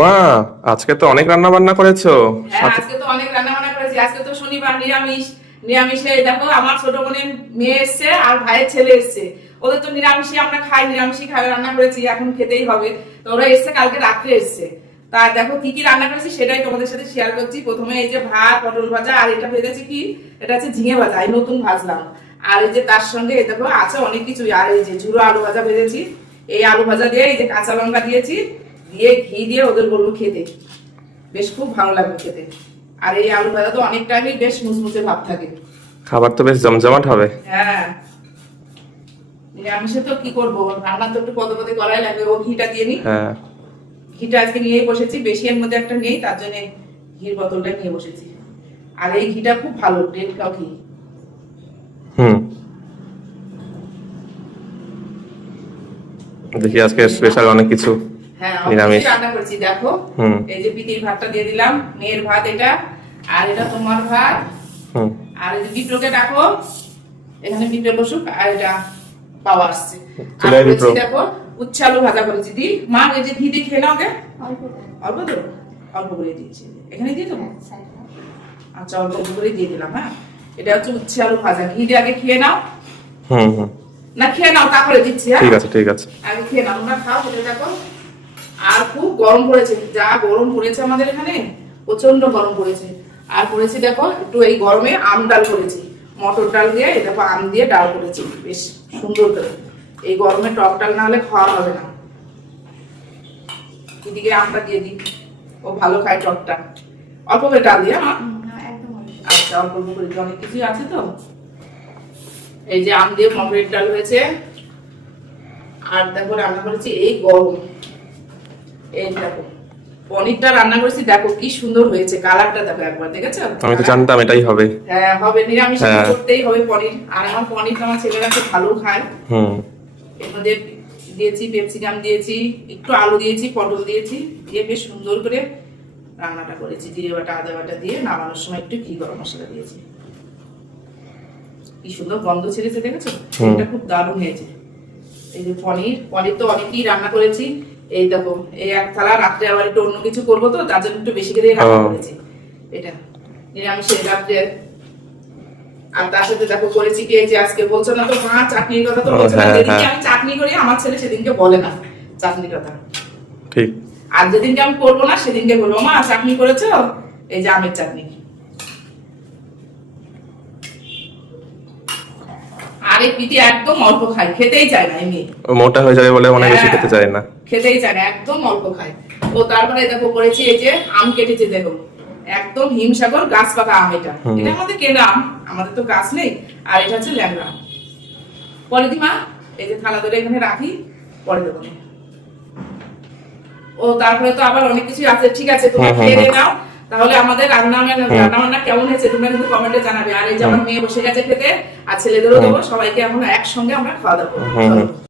ওমা, আজকে তো অনেক রান্না বান্না করেছো। হ্যাঁ, আজকে তো অনেক রান্না বান্না করেছি। আজকে তো শনিবার, নিরামিষ। নিরামিষে দেখো আমার ছোট বোনের মেয়ে এসছে আর ভাইয়ের ছেলে এসছে। ওদের তো নিরামিষই আমরা খাই, নিরামিষই খাই, রান্না করেছি, এখন খেতেই হবে। তো ওরা এসছে, কালকে রাত্রে এসছে। তা দেখো কি কি রান্না করেছি সেটাই তোমাদের সাথে শেয়ার করছি। প্রথমে এই যে ভাত, পটল ভাজা, আর এটা ভেজেছি কি, এটা হচ্ছে ঝিঙে ভাজা, এই নতুন ভাজলাম। আর এই যে তার সঙ্গে দেখো আছে অনেক কিছু। আর এই যে ঝুড়ো আলু ভাজা ভেজেছি। এই আলু ভাজা দিয়ে এই যে কাঁচা লঙ্কা দিয়েছি, দিয়ে ঘি দিয়ে ওদের বলবো খেতে, বেশ খুব ভালো লাগবে খেতে। আর এই আলু ভাজা তো অনেক টাইমই বেশ মুচমুচে ভাব থাকে। খাবার তো বেশ জমজমাট হবে। হ্যাঁ, নিরামিষে তো কি করবো, রান্না তো একটু পদে পদে করাই লাগবে। ও ঘিটা দিয়ে নি। হ্যাঁ, ঘিটা আজকে নিয়েই বসেছি, বেশি এর মধ্যে একটা নেই, তার জন্য ঘির বোতলটা নিয়ে বসেছি। আর এই ঘিটা খুব ভালো, রেড কাউ ঘি। দেখি আজকে স্পেশাল অনেক কিছু। হ্যাঁ, নিরামিষ রান্না করেছি দেখো। এই যে পিতির ভাতটা দিয়ে দিলাম, মেয়ের ভাত এটা, আর এটা তোমার ভাত। আর এই যে বিপ্লবকে ডাকো, এখানে বিপ্লব বসুক। আর এটা পাওয়া আসছে। আর করেছি দেখো উচ্ছে আলু ভাজা করেছি। দি মা, এই যে ঘি দিয়ে খেয়ে নাও গে। অল্প তো, অল্প করে দিয়েছি, এখানে দিয়ে দেবো। আচ্ছা, অল্প অল্প করে দিয়ে দিলাম। হ্যাঁ, এটা হচ্ছে উচ্ছে আলু ভাজা। ঘি দিয়ে আগে খেয়ে নাও। না, খেয়ে নাও, তারপরে দিচ্ছি। হ্যাঁ, ঠিক আছে ঠিক আছে, আগে খেয়ে নাও, তোমরা খাও, খেতে দেখো। আর খুব গরম পড়েছে, যা গরম পড়েছে আমাদের এখানে, প্রচন্ড গরম পড়েছে। আর করেছি দেখো একটু এই গরমে আম ডাল করেছি, মটর ডাল দিয়ে। এই দেখো আম দিয়ে ডাল করেছি, বেশ সুন্দর করে। এই গরমে টক ডাল না হলে খাওয়া হবে না। এদিকে আমটা দিয়ে দিই, ও ভালো খায় টকটা। অল্প করে ডাল দিয়ে। আচ্ছা, অল্প অল্প করে, অনেক কিছুই আছে তো। এই যে আম দিয়ে মটরের ডাল হয়েছে। আর দেখো রান্না করেছি এই গরম, এই দেখো পনিরটা রান্না করেছি, দেখো কি সুন্দর হয়েছে, কালারটা দেখো একবার, দেখেছো? আমি তো জানতাম এটাই হবে। হ্যাঁ, হবে, নিরামিষ করতেই হবে পনির। আর আমার পনির আমার ছেলেরা খুব ভালো খায়। এর মধ্যে দিয়েছি ক্যাপসিকাম দিয়েছি, একটু আলু দিয়েছি, পটল দিয়েছি, দিয়ে বেশ সুন্দর করে রান্নাটা করেছি। জিরে বাটা, আদা বাটা দিয়ে নামানোর সময় একটু ঘি, গরম মশলা দিয়েছি। কি সুন্দর গন্ধ ছেড়েছে, দেখেছো? এটা খুব দারুণ হয়েছে। এই যে পনির, পনির তো অনেকই রান্না করেছি। এই দেখো এই এক থালা, রাত্রে আবার একটু অন্য কিছু করবো তো, তার জন্য একটু বেশি করে রান্না করেছি এটা নিরামিষের রাত্রে। আর তার সাথে দেখো করেছি কি, এই যে আজকে বলছো না তো মা চাটনির কথা, তো বলছো না, যেদিনকে আমি চাটনি করি আমার ছেলে সেদিনকে বলে না চাটনির কথা। ঠিক। আর যেদিনকে আমি করবো না সেদিনকে বলবো মা চাটনি করেছো, এই যে আমের চাটনি। আর এই পিঠে একদম অল্প খায়, খেতেই চায় না, এমনি মোটা হয়ে যাবে বলে মনে বেশি খেতে চায় না, খেতেই চায় না, একদম অল্প খায়। তো তারপরে দেখো করেছি এই যে আম কেটেছি, দেখো একদম হিমসাগর গাছ পাকা আম। এটা এটা আমাদের কেনা আম, আমাদের তো গাছ নেই। আর এটা হচ্ছে ল্যাংড়া আম। পরে দি মা, এই যে থালা ধরে এখানে রাখি, পরে দেবো। ও তারপরে তো আবার অনেক কিছু আছে। ঠিক আছে, তোমরা খেয়ে নাও। তাহলে আমাদের রান্না বান্না কেমন হয়েছে তোমরা কিন্তু কমেন্টে জানাবে। আর এই যে আমার মেয়ে বসে গেছে খেতে, আর ছেলেদেরও দেবো, সবাইকে এখন একসঙ্গে আমরা খাওয়া দাওয়া করবো।